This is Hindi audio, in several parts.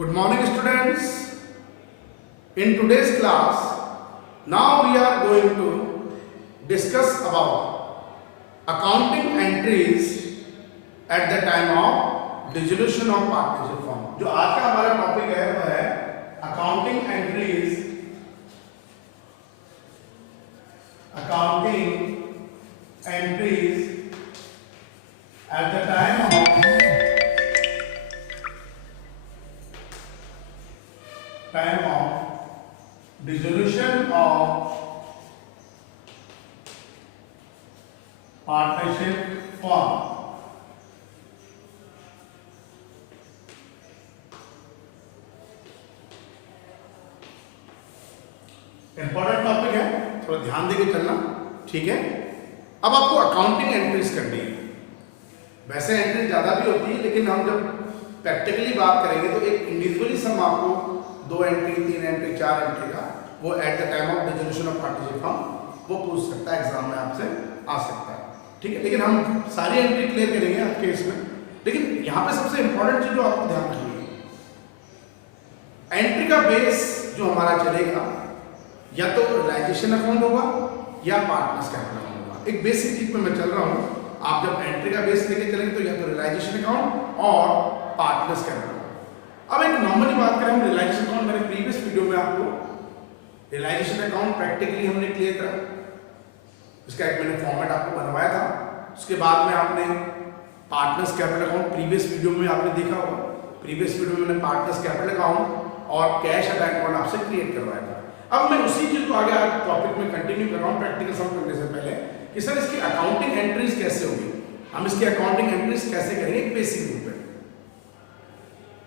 Good morning students. In today's class, now we are going to discuss about accounting entries at the time of dissolution of partnership firm. जो आज का हमारा टॉपिक है वो है accounting entries at the time of dissolution of partnership firm. Important topic है, थोड़ा ध्यान देके चलना, ठीक है। अब आपको अकाउंटिंग एंट्रीज करनी है। वैसे एंट्री ज्यादा भी होती है, लेकिन हम जब प्रैक्टिकली बात करेंगे तो एक इंडिविजुअली सम आपको 2 एंट्री, 3 एंट्री, 4 एंट्री का वो eight the time of dissolution of partnership firm वो पूछ सकता है, एग्जाम में आपसे आ सकता है, ठीक है। लेकिन हम सारी एंट्री क्लियर करेंगे आज के इसमें। लेकिन यहाँ पे सबसे इंपॉर्टेंट चीज जो आपको ध्यान रखनी है, एंट्री का बेस जो हमारा चलेगा या तो रियलाइजेशन अकाउंट होगा या पार्टनर्स कैपिटल अकाउंट होगा। एक बेसिक चीज में मैं चल रहा हूँ, आप जब एंट्री का बेस लेके चलेंगे तो या तो रियलाइजेशन अकाउंट और पार्टनर्स कैपिटल। अब एक नॉर्मली बात करें हम रियलाइजेशन अकाउंट, मैंने प्रीवियस वीडियो में आपको रियलाइजेशन अकाउंट प्रैक्टिकली हमने क्लियर करा, उसका एक मैंने फॉर्मेट आपको बनवाया था। उसके बाद में आपने partners capital account previous video में आपने देखा होगा। प्रीवियस वीडियो में मैंने पार्टनर्स कैपिटल अकाउंट और कैश बैंक अकाउंट आपसे क्रिएट करवाया था। अब मैं उसी चीज को आगे टॉपिक में कंटिन्यू कर रहा हूँ प्रैक्टिकल सम करने से पहले कि सर इसकी अकाउंटिंग एंट्रीज कैसे होगी, हम इसकी अकाउंटिंग एंट्रीज कैसे करेंगे। एक बेसिक रूप में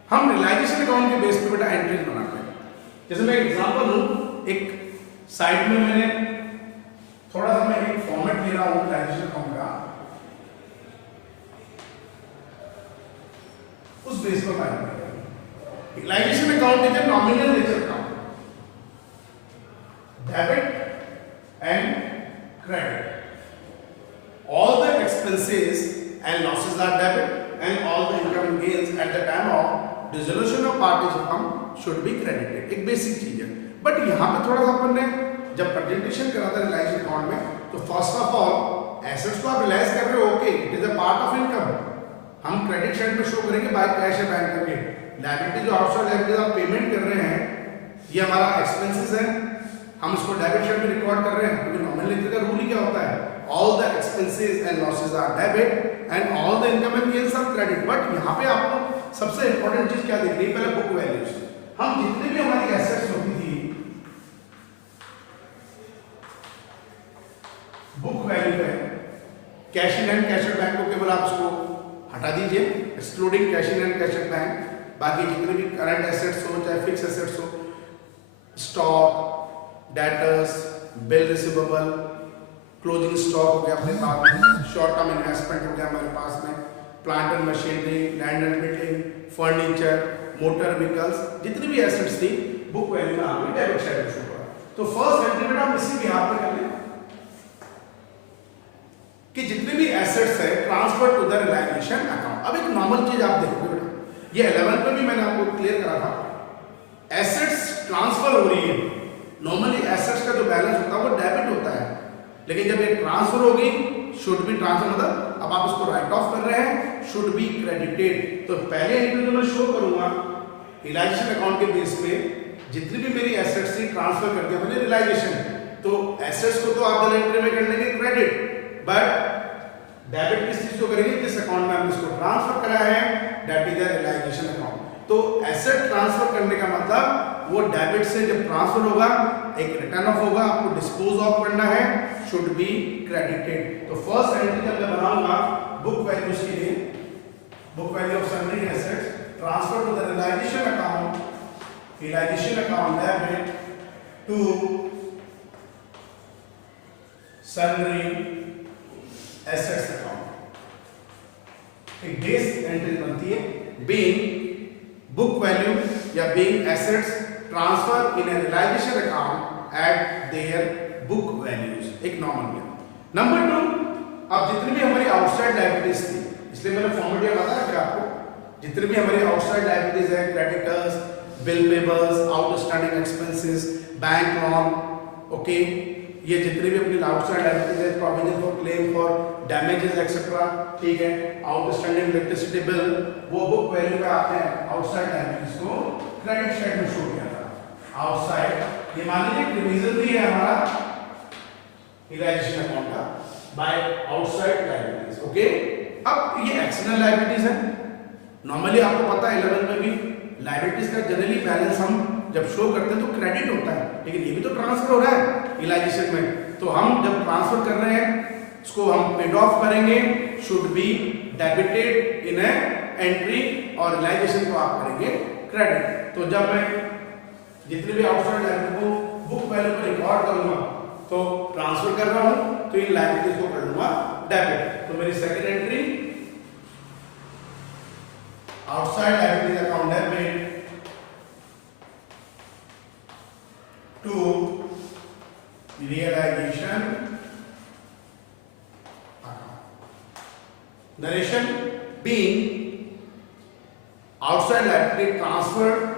हम रियलाइजेशन अकाउंट के बेस पे बेटा एंट्रीज बनाते हैं। जैसे मैं एग्जांपल दूं, एक साइड में मैंने थोड़ा सा मैं एक फॉर्मेट ले रहा हूं रियलाइजेशन अकाउंट का, उस बेस पर बात करेंगे। Realization account is a nominal nature account, debit and credit. All the expenses and losses are debit and all the income and gains at the time of dissolution of partnership firm should be credited। एक बेसिक चीज है। बट यहाँ पे थोड़ा सा अपन ने जब प्रेजेंटेशन करा था रियलाइजेशन अकाउंट में, तो फर्स्ट ऑफ ऑल एसेट्स को आप रियलाइज कर रहे हो, okay, it is a part of income, हम क्रेडिट साइड में शो करेंगे बाय कैश या बैंक करके। लायबिलिटी जो आउटसाइड लायबिलिटी आप पेमेंट कर रहे हैं, ये हमारा एक्सपेंसेस है, हम इसको डेबिट साइड में रिकॉर्ड कर रहे हैं, क्योंकि नॉमिनल नेचर का रूल ही क्या होता है, all the expenses and losses are debit and all the income and gains are credit। But यहाँ पे आपको सबसे इंपॉर्टेंट चीज क्या दिख रही है, पहले बुक वैल्यूज। हम जितनी भी हमारी एसेट्स होती थी, बुक वैल्यू पे cash in and cash bank को केवल आप उसको हटा दीजिए, excluding cash in and cash bank. बाकी जितने भी करंट एसेट्स हो चाहे फिक्स एसेट्स हो, stock, debtors, bill receivable, closing stock हो गया अपने पास में, शॉर्ट टर्म इन्वेस्टमेंट हो गया हमारे पास में, plant and machinery, land and building, furniture, motor vehicles, जितनी भी एसेट्स थी बुक वैल्यू में आपने डेबिट साइड में शो करा। तो फर्स्ट एंट्री में हम इसी बिहार पे कर लें कि जितनी भी एसेट्स है transfer to the realization account. अब एक नॉर्मल चीज आप देखोगे बेटा, ये 11 पे भी मैंने आपको क्लियर करा था, एसेट्स ट्रांसफर हो रही है। नॉर्मली एसेट्स का जो बैलेंस होता है वो डेबिट होता है, लेकिन जब ये ट्रांसफर होगी, शुड बी ट्रांसफर मतलब अब आप इसको राइट ऑफ कर रहे हैं, शुड बी क्रेडिटेड। तो पहले एंट्री जो मैं शो करूंगा रियलाइजेशन अकाउंट के बेस पे, जितनी भी मेरी एसेट्स थी ट्रांसफर कर दिया मैंने रियलाइजेशन, तो एसेट्स को तो आप जब एंट्री में कर लेंगे क्रेडिट, बट डेबिट किस चीज को करेंगे, जिस अकाउंट में हमने इसको ट्रांसफर करा है, that is the realization account. तो एसेट ट्रांसफर करने का मतलब वो डेबिट से जब ट्रांसफर होगा एक रिटर्न ऑफ होगा, आपको डिस्पोज ऑफ करना है, शुड बी क्रेडिटेड। तो फर्स्ट एंट्री जब मैं बनाऊंगा बुक वैल्यूज के लिए, book value of sundry assets transfer to the realization account, realization account debit to sundry assets account, एक बेस एंट्री बनती है, बीइंग बुक वैल्यू या being assets transfer in a realization account at their book values, एक नॉर्मल वे। नंबर 2, अब जितनी भी हमारी आउटसाइड लायबिलिटीज थी, इसलिए मैंने फॉर्मेट ये बता रखा आपको, जितने भी हमारी आउटसाइड लायबिलिटीज है, creditors, bill payables, outstanding expenses, bank loan, okay, ये जितने भी अपनी आउटसाइड लायबिलिटीज है, provision for claim for damages etcetera, ठीक है, आउटस्टैंडिंग इलेक्ट्रिसिटी बिल, वो बुक वैल्यू पे आते हैं आउटसाइड लायबिलिटीज को क्रेडिट साइड में शो किया था। आउटसाइड ये मान लीजिए डिवीजन भी है हमारा रियलाइजेशन अकाउंट का बाय आउटसाइड लायबिलिटीज, ओके। अब ये एक्सटर्नल लायबिलिटीज है। नॉर्मली आपको पता है 11 में भी लायबिलिटीज का जनरली बैलेंस हम जब शो करते हैं तो क्रेडिट होता है, लेकिन ये भी तो ट्रांसफर हो रहा है रियलाइजेशन में, तो हम जब ट्रांसफर कर रहे हैं इसको हम पेड ऑफ करेंगे, should be debited in A entry, और रियलाइजेशन को आप करेंगे क्रेडिट। तो जब मैं जितने भी आउटसाइड लायबिलिटी को बुक वैल्यू पर रिकॉर्ड करूंगा तो ट्रांसफर कर रहा हूं तो इन लायबिलिटीज को कर लूंगा डेबिट। तो मेरी second entry outside liabilities account debit to realisation account. Narration being outside liability transferred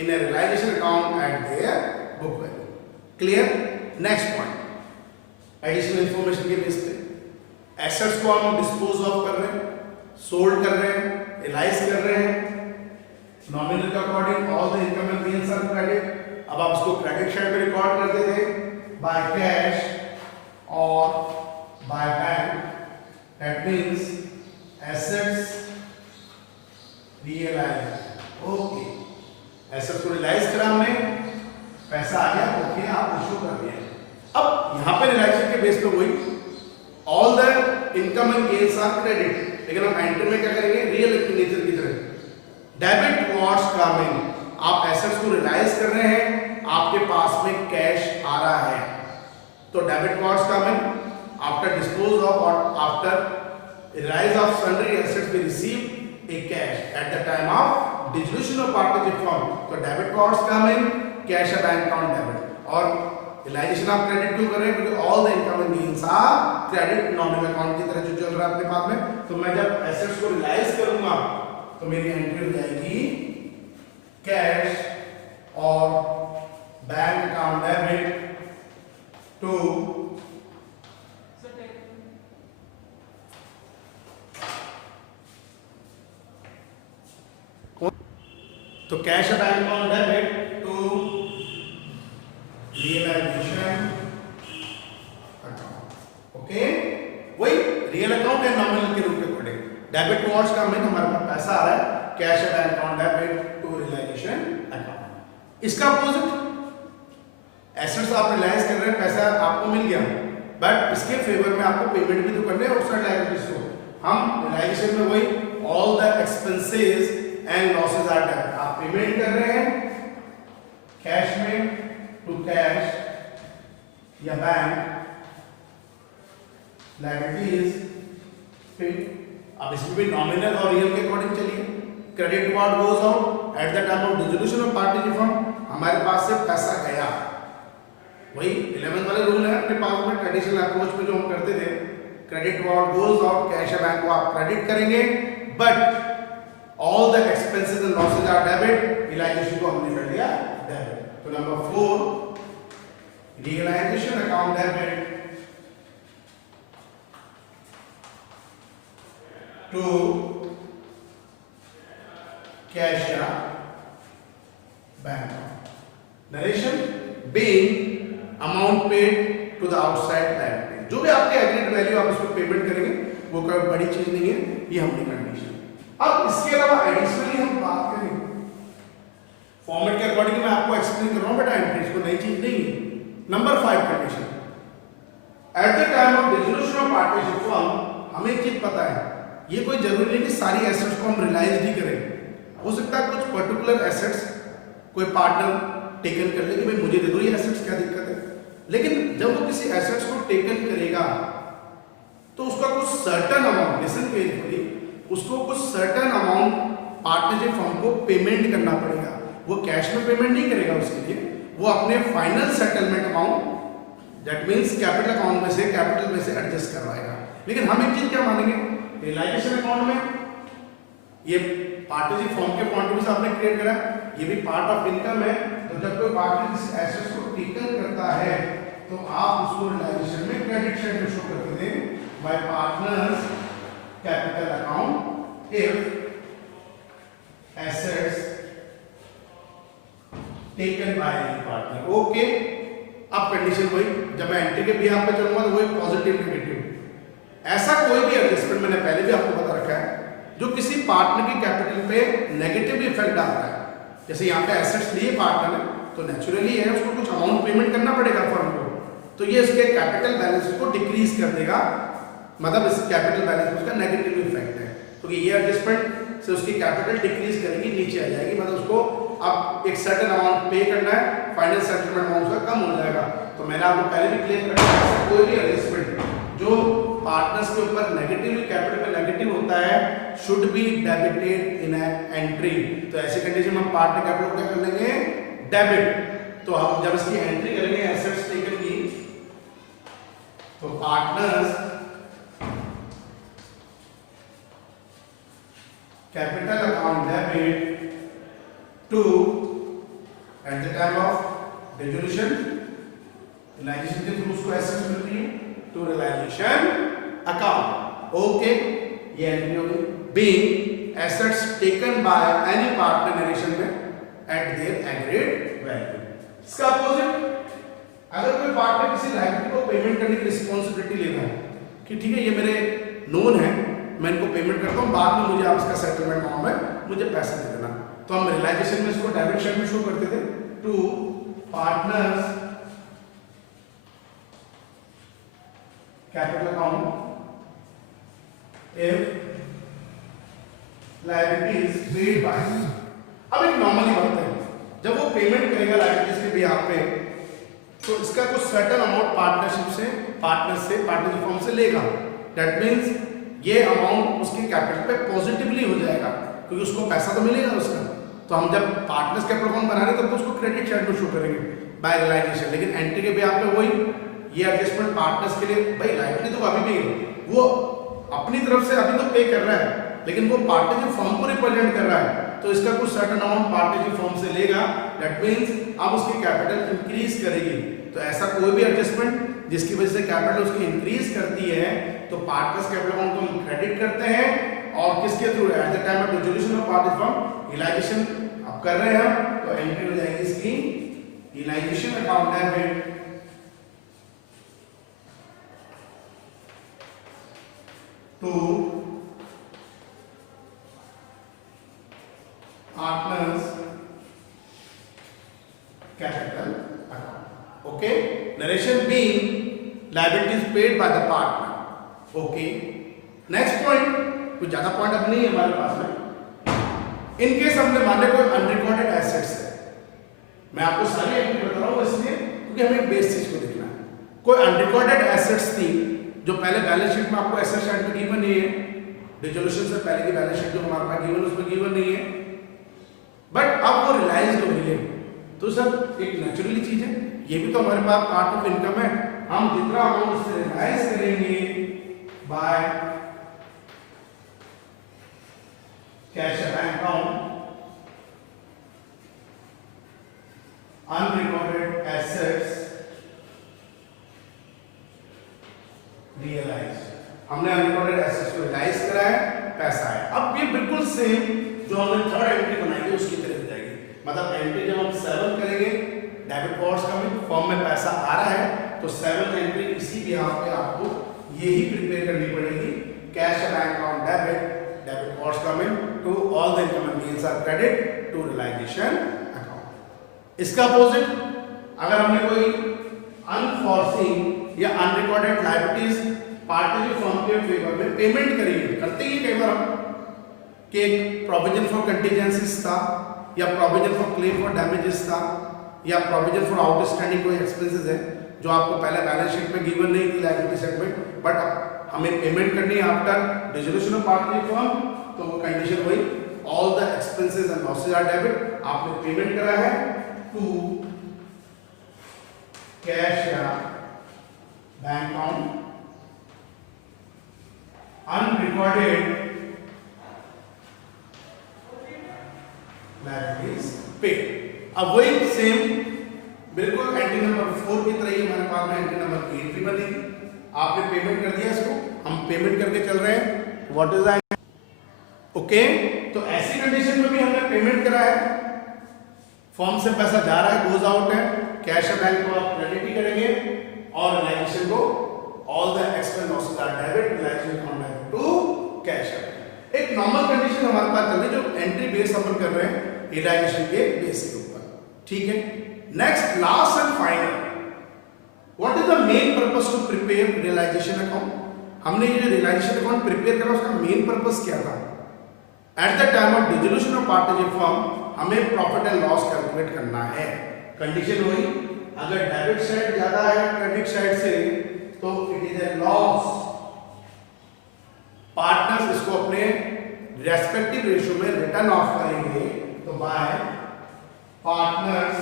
in a realization account at their book value. Clear? Next point. Additional information के बेस पे assets को हम dispose of कर रहे हैं, sold कर रहे हैं, realize कर रहे हैं, nominal के according all the income and gains are credit. अब आप उसको credit side में record करते थे by cash or by bank. That means assets realized. Okay. Assets को रियलाइज करा हमने, पैसा आ गया, ओके, आप इशू कर दिया। अब यहाँ पे रियलाइजेशन के बेस पे वही all the income and gains are credit, लेकिन हम एंट्री में क्या करेंगे रियल एक्सपेंडिचर की तरह डेबिट टुवर्ड्स कमिंग। आप एसेट्स को रियलाइज कर रहे हैं, आपके पास में कैश आ रहा है, तो debit towards coming after dispose of और after realise of sundry assets we receive a cash at the time of dissolution of partnership form. तो debit towards coming cash bank account debit, और रियलाइजेशन आप क्रेडिट क्यों कर रहे हैं, क्योंकि all the income and gains are credit nominal account की तरह जो चल रहा है अपने पास में। तो मैं जब एसेट्स को रियलाइज करूंगा तो मेरी एंट्री हो जाएगी कैश और बैंक अकाउंट डेबिट टू तो cash bank account debit to realisation account, okay. वही रियल अकाउंट है नॉमिनल के रूप में पड़े, डेबिट टुवर्ड्स का मीन हमारे पास पैसा आ रहा है, cash bank account debit to realisation account. इसका अपोजिट एसेट्स आप रियलाइज कर रहे हैं, पैसा आपको मिल गया, बट इसके फेवर में आपको पेमेंट भी तो करने हैं आउटसाइड लायबिलिटीज को। हम रियलाइजेशन में वही all the expenses and losses are debit, आप पेमेंट कर रहे हैं कैश में टू कैश या बैंक लायबिलिटीज पे। अब इसमें भी नॉमिनल और रियल के अकॉर्डिंग चलिए, credit toward goes out at the time of dissolution of partnership form, हमारे पास से पैसा गया, वही 11 वाले रूल है अपने पास में ट्रेडिशनल अप्रोच में जो हम करते थे, credit toward goes out cash या बैंक को आप क्रेडिट करेंगे, but all the expenses and losses are debit, realization को हमने कर लिया debit। तो number 4 realization account debit to cash या bank। narration being amount paid to the outside liability, जो भी आपके एग्रीड वैल्यू आप इसको पेमेंट करेंगे वो कोई बड़ी चीज नहीं है, ये हमने कंडीशन। अब इसके अलावा एडिशनली हम बात करें फॉर्मेट के अकॉर्डिंग, मैं आपको एक्सप्लेन कर रहा हूं बेटा, एंट्रीज को नई चीज नहीं है। Number 5 condition, eight the time of dissolution of partnership form, हमें एक चीज पता है, ये कोई जरूरी नहीं कि सारी एसेट्स को हम रियलाइज ही करें, हो सकता है कुछ पर्टिकुलर एसेट्स कोई पार्टनर टेकन कर ले कि भाई मुझे दे दो ये एसेट्स, क्या दिक्कत है, लेकिन जब वो किसी एसेट्स को टेकन करेगा तो उसका कुछ सर्टेन अमाउंट, लिसन केयरफुली, उसको कुछ सर्टेन अमाउंट पार्टनरशिप फर्म को पेमेंट करना पड़ेगा। वो कैश में पेमेंट नहीं करेगा, उसके लिए वो अपने final settlement amount, that means capital account में से, कैपिटल में से एडजस्ट करवाएगा। लेकिन हम एक चीज क्या मानेंगे, रियलाइजेशन अकाउंट में ये पार्टनरशिप फॉर्म के पॉइंट ऑफ व्यू से आपने क्रिएट करा, ये भी पार्ट ऑफ इनकम है। तो जब कोई पार्टनर इस एसेट्स को टेकन करता है तो आप उसको रियलाइजेशन में क्रेडिट साइड में शो करके दें bye partners capital account if assets taken by any partner. Okay, अब कंडीशन वही, जब मैं एंट्री के बिहाफ पे चलूंगा तो वही पॉजिटिव नेगेटिव। ऐसा कोई भी एडजस्टमेंट मैंने पहले भी आपको बता रखा है जो किसी पार्टनर की कैपिटल पे नेगेटिव इफेक्ट डालता है। जैसे यहाँ पे एसेट्स लिए पार्टनर ने तो नेचुरली है उसको कुछ अमाउंट पेमेंट करना पड़ेगा फर्म को, तो ये इसके कैपिटल बैलेंस को डिक्रीज कर देगा, मतलब इस कैपिटल बैलेंस में उसका नेगेटिव इफेक्ट है। तो ये एडजस्टमेंट से उसकी कैपिटल डिक्रीज करेगी, नीचे आ जाएगी, मतलब उसको अब एक सर्टेन अमाउंट पे करना है, फाइनल सेटलमेंट अमाउंट उसका कम हो जाएगा। तो मैंने आपको पहले भी क्लियर कर दिया है कोई भी एडजस्टमेंट जो पार्टनर्स के ऊपर नेगेटिव कैपिटल पे नेगेटिव होता है should be debited in entry. तो ऐसी कंडीशन में हम पार्टनर कैपिटल को क्या कर लेंगे, डेबिट। तो हम जब इसकी एंट्री करेंगे एसेट्स टेकन की, तो partners capital account debit to at the time of dissolution, realisation के थ्रू उसको एसेट्स मिलती है टू रियलाइजेशन अकाउंट। ओके, ये एंट्री होगी। Being assets taken by any partner narration में एट देयर एग्रीड वैल्यू। इसका अपोजिट, अगर कोई पार्टनर किसी लायबिलिटी को पेमेंट करने की रिस्पांसिबिलिटी लेना है कि ठीक है ये मेरे नोन है, मैं इनको पेमेंट करता हूँ, बाद में मुझे आप इसका सेटलमेंट अमाउंट में मुझे पैसा दे देना, तो हम रियलाइजेशन में इसको डेबिट साइड में शो करते थे to partners capital account if liabilities paid by। अब एक नॉर्मली बात है, जब वो पेमेंट करेगा लायबिलिटीज के बिहाफ पे तो इसका कुछ सर्टेन अमाउंट पार्टनरशिप से पार्टनरशिप फॉर्म से लेगा। दैट मींस ये अमाउंट उसके कैपिटल पे पॉजिटिवली हो जाएगा क्योंकि उसको पैसा तो मिलेगा उसका। तो हम जब पार्टनर्स कैपिटल अकाउंट बना रहे हैं तब तो उसको क्रेडिट साइड में शो करेंगे बाय रियलाइजेशन, लेकिन एंट्री के बिहाफ पे वही ये एडजस्टमेंट पार्टनर्स के लिए, भाई लायबिलिटी तो अभी भी है, वो अपनी तरफ से अभी तो पे कर रहा है लेकिन वो पार्टनरशिप फर्म को रिप्रेजेंट कर रहा है, तो इसका कुछ सर्टेन अमाउंट पार्टनरशिप फर्म से लेगा। दैट मींस अब उसकी कैपिटल इंक्रीज करेगी। तो ऐसा कोई भी एडजस्टमेंट जिसकी वजह से कैपिटल उसकी इंक्रीज करती है तो पार्टनर्स कैपिटल अमाउंट को हम क्रेडिट करते हैं, और किसके through, at the time of dissolution of partnership firm realisation अब कर रहे हैं हम, तो एंट्री हो जाएगी इसकी realisation account debit to partners capital account. Okay, narration being liabilities paid by the partner. Okay, next point, कुछ ज्यादा पॉइंट अब नहीं है हमारे पास में। इन केस हमने मान लिया कोई अनरिकॉर्डेड एसेट्स है, मैं आपको सारी एंट्री बता रहा हूँ इसलिए क्योंकि हमें बेस चीज को देखना है। कोई अनरिकॉर्डेड एसेट्स थी जो पहले बैलेंस शीट में आपको एसेट साइड पे गिवन नहीं है, डिसोल्यूशन से पहले की बैलेंस शीट जो हमारे पास गिवन उसमें गिवन नहीं है, बट अब वो रियलाइज्ड हो गई है, तो सब एक नेचुरली चीज है, ये भी तो हमारे पास पार्ट ऑफ इनकम है। हम जितना अमाउंट से रियलाइज करेंगे by cash bank account unrecorded assets realise, हमने अनरिकॉर्डेड एसेट्स को रियलाइज करा है, पैसा है। अब ये बिल्कुल सेम जो हमने थर्ड एंट्री बनाई है उसकी तरह जाएगी, मतलब एंट्री जब हम 7 करेंगे डेबिट कॉस्ट कमिंग फॉर्म में पैसा आ रहा है तो 7 एंट्री इसी बिहाफ पे आपको यही प्रिपेयर करनी पड़ेगी, cash bank account debit cost coming to all the income and gains are credit to realisation account. इसका अपोजिट, अगर हमने कोई अनफॉर्सीन या अनरिकॉर्डेड लायबिलिटीज पार्टनरशिप फर्म के फेवर में पेमेंट करेंगे, करते ही कई बार कि एक प्रोविजन फॉर कंटीजेंसीज था या provision for claim for damages था या प्रोविजन फॉर आउटस्टैंडिंग कोई एक्सपेंसेस है जो आपको पहले बैलेंस शीट में गिवन नहीं थी लायबिलिटी सेगमेंट, बट हमें पेमेंट करनी है after dissolution of partnership firm, तो वो कंडीशन वही, all the expenses and losses are debit, आपने पेमेंट करा है टू कैश या bank account unrecorded liabilities paid। अब वही सेम बिल्कुल एंट्री नंबर 4 की तरह ही हमारे पास में एंट्री नंबर 8 भी बनेगी। आपने पेमेंट कर दिया इसको, हम पेमेंट करके चल रहे हैं, व्हाट इज दैट, ओके। तो ऐसी कंडीशन में भी हमने पेमेंट करा है, फॉर्म से पैसा जा रहा है, गोज आउट है, कैश है बैंक को आप क्रेडिट ही करेंगे, और रियलाइजेशन को all the expense losses are debit, realisation account debit to cash है। एक नॉर्मल कंडीशन हमारे पास चल रही है, जो एंट्री बेस अपन कर रहे हैं रियलाइजेशन के बेस के ऊपर, ठीक है। Next, last and final, what is the main purpose to prepare realisation account. हमने ये रियलाइजेशन अकाउंट प्रिपेयर करा, उसका मेन पर्पस क्या था। Eight the time of dissolution of partnership firm हमें प्रॉफिट एंड लॉस कैलकुलेट करना है। कंडीशन हुई, अगर डेबिट साइड ज्यादा है क्रेडिट साइड से तो it is a loss. Partners इसको अपने रेस्पेक्टिव रेशियो में रिटर्न ऑफ करेंगे, तो बाय पार्टनर्स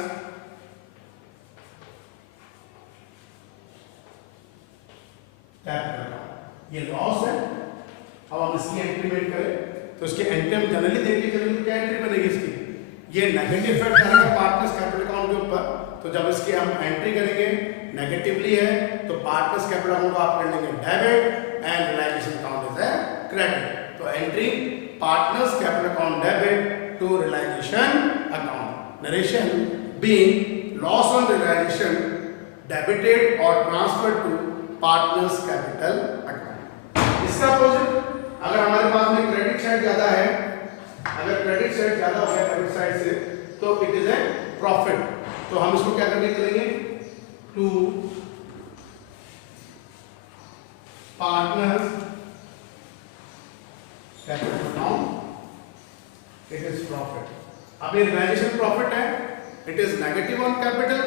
कैपिटल, ये लॉस है। अब हम इसकी एंट्री मेड करें तो इसके एंट्री हम जनरली देख के चलेंगे, क्या एंट्री बनेगी इसकी, ये नेगेटिव इफेक्ट आएगा पार्टनर्स कैपिटल अकाउंट के ऊपर। तो जब इसकी हम एंट्री करेंगे नेगेटिवली है, तो पार्टनर्स कैपिटल अकाउंट को आप कर लेंगे debit and realisation account is a credit. तो entry partners capital account debit to realisation account, narration being loss on realisation debited और transferred to partners capital account. इसका अपोजिट, अगर हमारे पास में क्रेडिट साइड ज्यादा है, अगर क्रेडिट साइड ज्यादा हो गया डेबिट साइड से, तो इट इज ए प्रॉफिट। तो हम इसको क्या करके चलेंगे, to partners capital account, it is profit. अब ये रियलाइजेशन प्रॉफिट है, it is negative on capital,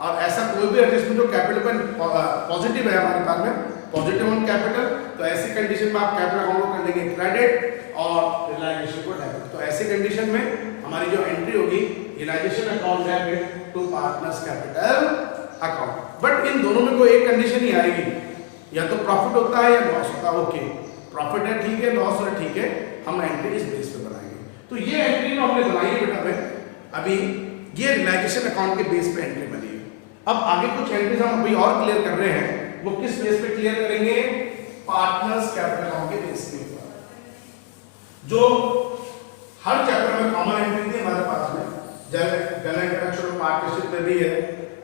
और ऐसा कोई भी एडजस्टमेंट जो कैपिटल पर पॉजिटिव है हमारे पास में पॉजिटिव ऑन कैपिटल, तो ऐसी कंडीशन में आप कैपिटल अकाउंट को कर देंगे क्रेडिट और रियलाइजेशन को डेबिट। तो ऐसी कंडीशन में हमारी जो एंट्री होगी realisation account debit to partners capital account. But इन दोनों में कोई एक कंडीशन ही आएगी, या तो प्रॉफिट होता है या लॉस होता है। ओके, प्रॉफिट है ठीक है, लॉस है ठीक है, हम एंट्री इस बेस पे बनाएंगे। तो ये एंट्री हमने बनाई है बेटा में, अभी ये रियलाइजेशन अकाउंट के बेस पे एंट्री बनी है। अब आगे कुछ एंट्रीज हम अभी और क्लियर कर रहे हैं, वो किस बेस पे क्लियर करेंगे, पार्टनर्स कैपिटल अकाउंट के बेस के ऊपर। जो हर चैप्टर में कॉमन एंट्री थी हमारे पास में, जनरल इंट्रोडक्शन ऑफ पार्टनरशिप में भी है,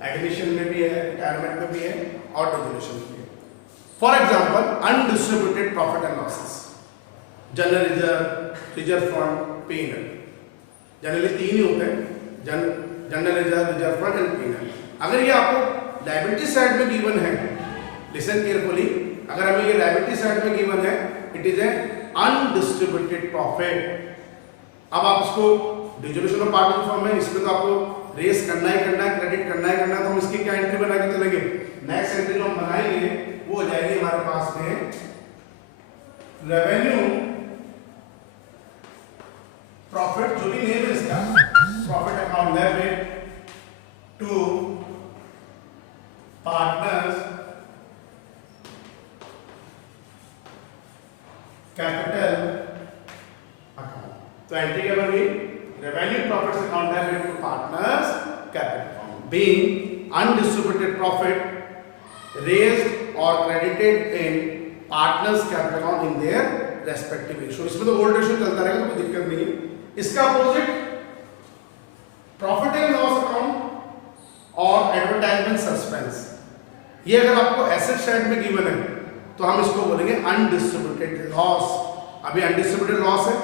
एडमिशन में भी है, रिटायरमेंट में भी है, और डिसोल्यूशन में भी है। For example, undistributed profit and losses, general reserve, reserve fund, P&L। Generally तीन ही होते हैं, general reserve, reserve fund and P&L। अगर ये आपको लायबिलिटी साइड में गिवन है, लिसन केयरफुली, अगर हमें ये लायबिलिटी साइड में गिवन है, it is a undistributed profit. अब आप इसको डिसोल्यूशन ऑफ पार्टनरशिप फॉर्म में, इसमें तो आपको रेस करना ही करना है, क्रेडिट करना ही करना है, तो हम इसकी क्या एंट्री बना के चलेंगे, नेक्स्ट एंट्री जो हम बनाएंगे वो हो जाएगी हमारे पास में रेवेन्यू प्रॉफिट, जो भी नेम है इसका, profit account debit to partners capital account. तो एंट्री क्या बन गई, revenue profit account debit to partners capital account, being undistributed profit raised और credited in partners capital account in their respective ratio. इसमें तो ओल्ड रेशियो चलता रहेगा, तो कोई दिक्कत नहीं है। इसका opposite profit and loss account और एडवर्टाइजमेंट सस्पेंस, ये अगर आपको एसेट साइड में गिवन है तो हम इसको बोलेंगे अनडिस्ट्रीब्यूटेड लॉस। अभी अनडिस्ट्रीब्यूटेड लॉस है,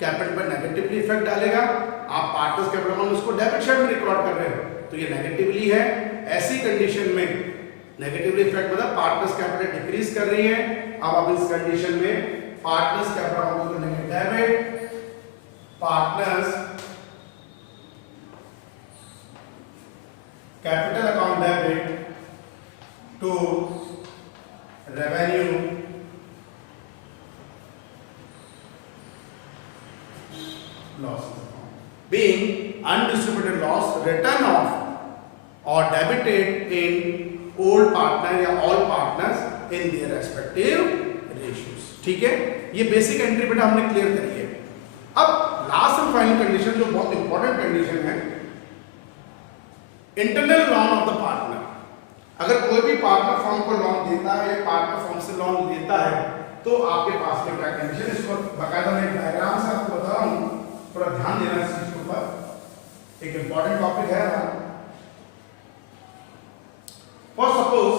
कैपिटल पर नेगेटिवली इफेक्ट डालेगा, आप पार्टनर्स कैपिटल अकाउंट में उसको डेबिट साइड में रिकॉर्ड कर रहे हैं, तो ये नेगेटिवली है। ऐसी कंडीशन में नेगेटिवली इफेक्ट मतलब पार्टनर्स कैपिटल डिक्रीज कर रही है। अब आप इस कंडीशन में पार्टनर्स कैपिटल अकाउंट को करेंगे debit, partners capital account debit to revenue loss, being undistributed loss written off or debited in old partner या all partners in their respective ratios। ठीक है, ये बेसिक एंट्री बेटा हमने क्लियर करी है। अब लास्ट एंड फाइनल कंडीशन जो बहुत इंपॉर्टेंट कंडीशन है, internal lawn of the partner. अगर कोई भी पार्टनर फर्म को लॉन देता है या पार्टनर फर्म से लॉन लेता है तो आपके पास में क्या कंडीशन, इसको बकायदा मैं डायग्राम से आपको बता रहा हूं, थोड़ा ध्यान देना इस चीज के ऊपर, एक इंपॉर्टेंट टॉपिक है। फॉर सपोज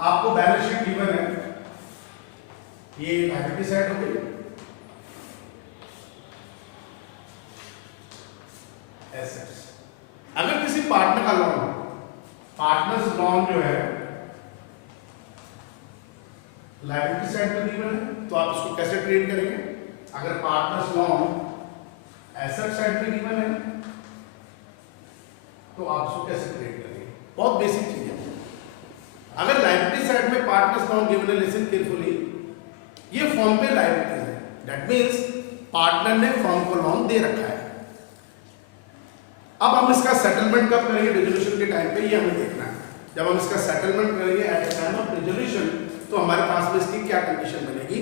आपको बैलेंस शीट गिवन है, ये लायबिलिटी साइड हो गई, एसेट्स। अगर किसी पार्टनर का लोन, पार्टनर्स लॉन जो है लायबिलिटी साइड पे गिवन है, तो आप इसको कैसे ट्रीट करेंगे? अगर पार्टनर्स लॉन एसेट साइड पे गिवन है तो आप इसको कैसे ट्रीट करेंगे? बहुत बेसिक चीज है। अगर लायबिलिटी साइड में पार्टनर्स लॉन गिवन है, लिसन केयरफुली, ये फर्म पे लायबिलिटीज है, दैट मींस पार्टनर ने फर्म को लॉन दे रखा है। अब हम इसका सेटलमेंट कब करेंगे? रिजोल्यूशन के टाइम पे, ये हमें देखना है। जब हम इसका सेटलमेंट करेंगे eight the time of resolution, तो हमारे पास में इसकी क्या कंडीशन बनेगी?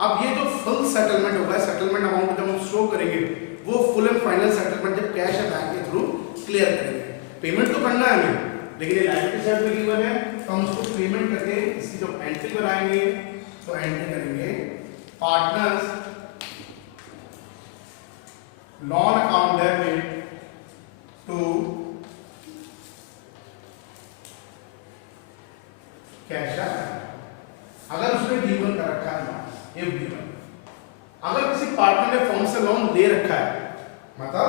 अब ये जो फुल सेटलमेंट होगा, सेटलमेंट अमाउंट जब हम शो करेंगे, वो फुल एंड फाइनल सेटलमेंट जब कैश या बैंक के थ्रू क्लियर करेंगे। पेमेंट तो करना है हमें, लेकिन ये लायबिलिटी साइड पे गिवन है, तो हम उसको पेमेंट करके इसकी जो एंट्री बनाएंगे, तो एंट्री करेंगे partners loan account debit to cash. अगर उसने गिवन कर रखा है, ये गिवन, अगर किसी पार्टनर ने फर्म से लोन ले रखा है, मतलब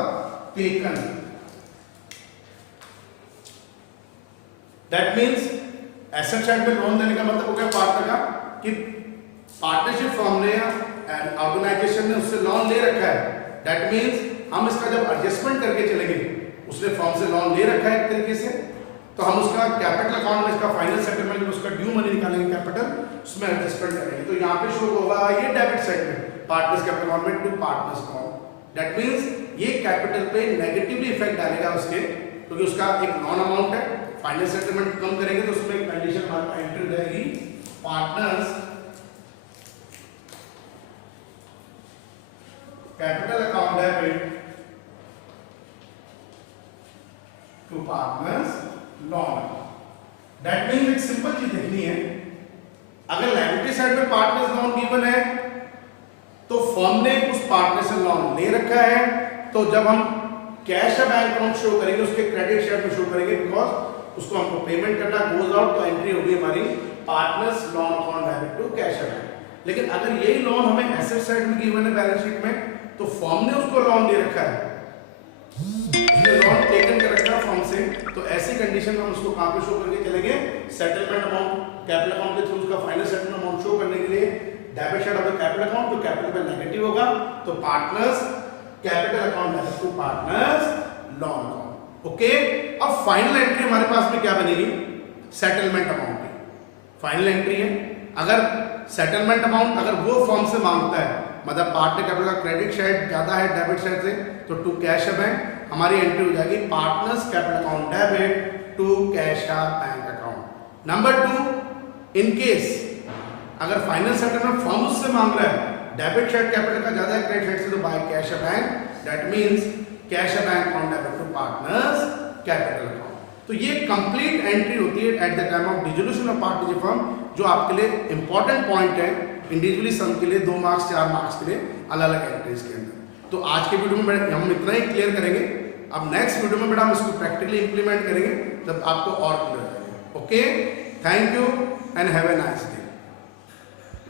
taken, that means asset side में लोन देने का मतलब हो गया पार्टनर का कि पार्टनरशिप फर्म ने या ऑर्गेनाइजेशन ने उससे लोन ले रखा है। दैट मींस हम इसका जब एडजस्टमेंट करके चलेंगे, उसने फर्म से लोन ले रखा है एक तरीके से, तो हम उसका कैपिटल अकाउंट में इसका फाइनल सेटलमेंट में उसका ड्यू मनी निकालेंगे कैपिटल, उसमें एडजस्टमेंट करेंगे। तो यहाँ पे शो होगा ये डेबिट साइड में पार्टनर्स कैपिटल अकाउंट में to partners account. That means ये कैपिटल पे नेगेटिवली इफेक्ट डालेगा उसके, क्योंकि उसका एक नॉन अमाउंट है। फाइनल सेटलमेंट कम करेंगे तो उसमें एक कंडीशन हमारी एंट्री रहेगी, partners capital account debit to partners loan. That means एक सिंपल चीज देखनी है, अगर लायबिलिटी साइड में पार्टनर्स लॉन गिवन है तो फर्म ने उस पार्टनर से लॉन ले रखा है, तो जब हम कैश या बैंक अकाउंट शो करेंगे, उसके क्रेडिट साइड में शो करेंगे, बिकॉज उसको हमको पेमेंट करना, गोज आउट, तो एंट्री होगी हमारी partners loan account debit to cash या बैंक। लेकिन अगर यही लोन हमें एसेट साइड में गिवन है बैलेंस शीट में, तो फर्म ने उसको लॉन दे रखा है, लॉन टेकन कर रखा फर्म से, तो ऐसी कंडीशन में हम उसको कहां पे शो करके चलेंगे? सेटलमेंट अमाउंट कैपिटल अकाउंट के थ्रू उसका फाइनल सेटलमेंट अमाउंट शो करने के लिए debit side of the capital account, तो कैपिटल पे नेगेटिव होगा, तो partners capital account debit to partners loan account. Okay, अब फाइनल एंट्री हमारे पास में क्या बनेगी? सेटलमेंट अमाउंट की फाइनल एंट्री है। अगर सेटलमेंट अमाउंट अगर वो फर्म से मांगता है, मतलब पार्टनर कैपिटल का क्रेडिट साइड ज्यादा है डेबिट साइड से, तो टू कैश बैंक हमारी एंट्री हो जाएगी partners capital account debit to cash bank account. Number 2, in case अगर फाइनल सेटलमेंट फर्म उससे मांग रहा है, डेबिट साइड कैपिटल का ज्यादा है क्रेडिट साइड से, तो by cash bank, that means cash bank account debit to partners capital account. तो ये कंप्लीट एंट्री होती है at the time of dissolution of partnership firm, जो आपके लिए इंपॉर्टेंट पॉइंट है इंडिविजुअली सम के लिए 2 मार्क्स 4 मार्क्स के लिए अलग अलग एंट्रीज के अंदर। तो आज के वीडियो में हम इतना ही क्लियर करेंगे। अब नेक्स्ट वीडियो में बेटा हम इसको प्रैक्टिकली इंप्लीमेंट करेंगे, तब आपको और क्लियर करेंगे। Okay, thank you and have a nice day.